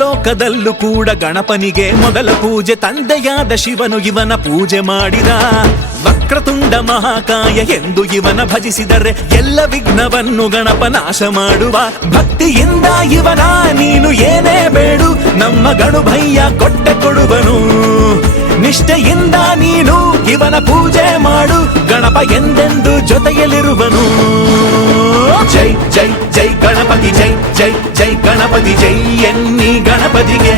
ಲೋಕದಲ್ಲೂ ಕೂಡ ಗಣಪನಿಗೆ ಮೊದಲ ಪೂಜೆ. ತಂದೆಯಾದ ಶಿವನು ಇವನ ಪೂಜೆ ಮಾಡಿದ. ವಕ್ರತುಂಡ ಮಹಾಕಾಯ ಎಂದು ಇವನ ಭಜಿಸಿದರೆ ಎಲ್ಲ ವಿಘ್ನವನ್ನು ಗಣಪ ನಾಶ ಮಾಡುವ. ಭಕ್ತಿಯಿಂದ ಇವನ ನೀನು ಏನೇ ಬೇಡು, ನಮ್ಮ ಗಣುಭಯ್ಯ ಕೊಟ್ಟೆ ಕೊಡುವನು. ನಿಷ್ಠೆಯಿಂದ ನೀನು ಇವನ ಪೂಜೆ ಮಾಡು, ಗಣಪ ಎಂದೆಂದು ಜೊತೆಯಲ್ಲಿರುವನು. ಜೈ ಜೈ ಜೈ ಗಣಪತಿ, ಜೈ ಜೈ ಜೈ ಗಣಪತಿ, ಜೈ ಎನ್ನಿ ಗಣಪತಿಗೆ.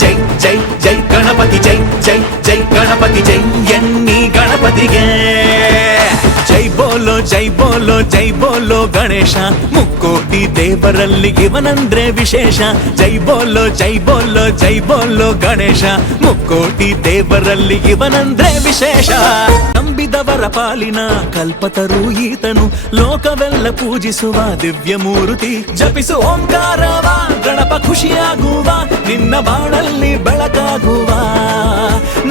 ಜೈ ಜೈ ಜೈ ಗಣಪತಿ, ಜೈ ಜೈ ಜೈ ಗಣಪತಿ, ಜೈ ಎನ್ನಿ ಗಣಪತಿಗೆ. ಜೈ ಬೋಲೋ ಜೈ ಬೋಲೋ ಜೈ ಬೋಲೋ ಗಣೇಶ, ಮುಕ್ಕೋಟಿ ದೇವರಲ್ಲಿ ಇವನಂದ್ರೆ ವಿಶೇಷ. ಜೈ ಬೋಲೋ ಜೈ ಬೋಲೋ ಜೈ ಬೋಲೋ ಗಣೇಶ, ಮುಕ್ಕೋಟಿ ದೇವರಲ್ಲಿ ಇವನಂದ್ರೆ ವಿಶೇಷ. ನಂಬಿದವರ ಪಾಲಿನ ಕಲ್ಪತರು ಈತನು, ಲೋಕವೆಲ್ಲ ಪೂಜಿಸುವ ದಿವ್ಯ ಮೂರ್ತಿ. ಜಪಿಸು ಓಂಕಾರವ ಗಣಪ ಖುಷಿಯಾಗುವ, ನಿನ್ನ ಬಾಳಲ್ಲಿ ಬೆಳಕಾಗುವ.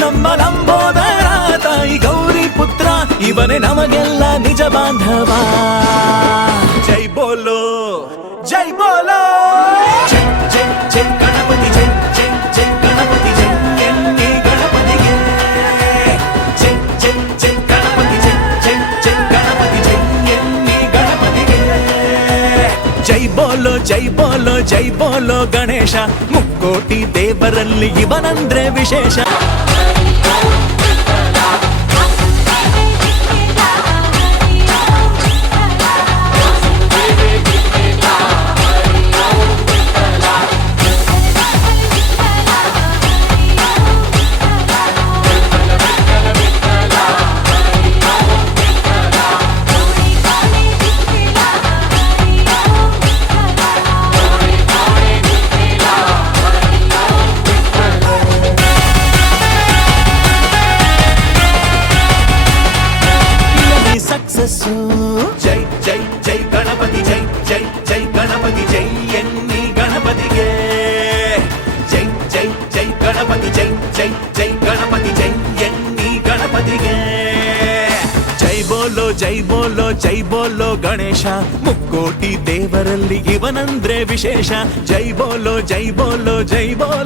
ನಮ್ಮ ಲಂಬೋದರ ತಾಯಿ ಗೌರಿ ಪುತ್ರ, ಇವನೇ ನಮಗೆಲ್ಲ ನಿಜ ಬಾಂಧವ. ಜೈ ಬೋಲೋ ಜೈ ಬೋಲೋ ಜೈ ಜೈ ಜೈ ಗಣಪತಿ, ಜೈ ಜೈ ಜೈ ಗಣಪತಿ, ಜೈ ಎನ್ನಿ ಗಣಪತಿಗೆ. ಜೈ ಜೈ ಜೈ ಗಣಪತಿ, ಜೈ ಜೈ ಜೈ ಗಣಪತಿ, ಜೈ ಎನ್ನಿ ಗಣಪತಿಗೆ. ಜೈ ಬೋಲೋ ಜೈ ಬೋಲೋ ಜೈ ಬೋಲೋ ಗಣೇಶ, ಮುಕ್ಕೋಟಿ ದೇವರಲ್ಲಿ ಇವನಂದ್ರೆ ವಿಶೇಷ. ಜೈ ಜೈ ಜೈ ಗಣಪತಿ, ಜೈ ಜೈ ಜೈ ಗಣಪತಿ, ಜೈ ಎನ್ನಿ ಗಣಪತಿಗೆ. ಜೈ ಜೈ ಜೈ ಗಣಪತಿ, ಜೈ ಜೈ ಜೈ ಗಣಪತಿ, ಜೈ ಎನ್ನಿ ಗಣಪತಿಗೆ. ಜೈ ಬೋಲೋ ಜೈ ಬೋಲೋ ಜೈ ಬೋಲೋ ಗಣೇಶ, ಮುಕ್ಕೋಟಿ ದೇವರಲ್ಲಿ ಇವನಂದ್ರೆ ವಿಶೇಷ. ಜೈ ಬೋಲೋ ಜೈ ಬೋಲೋ ಜೈ ಬೋಲೋ.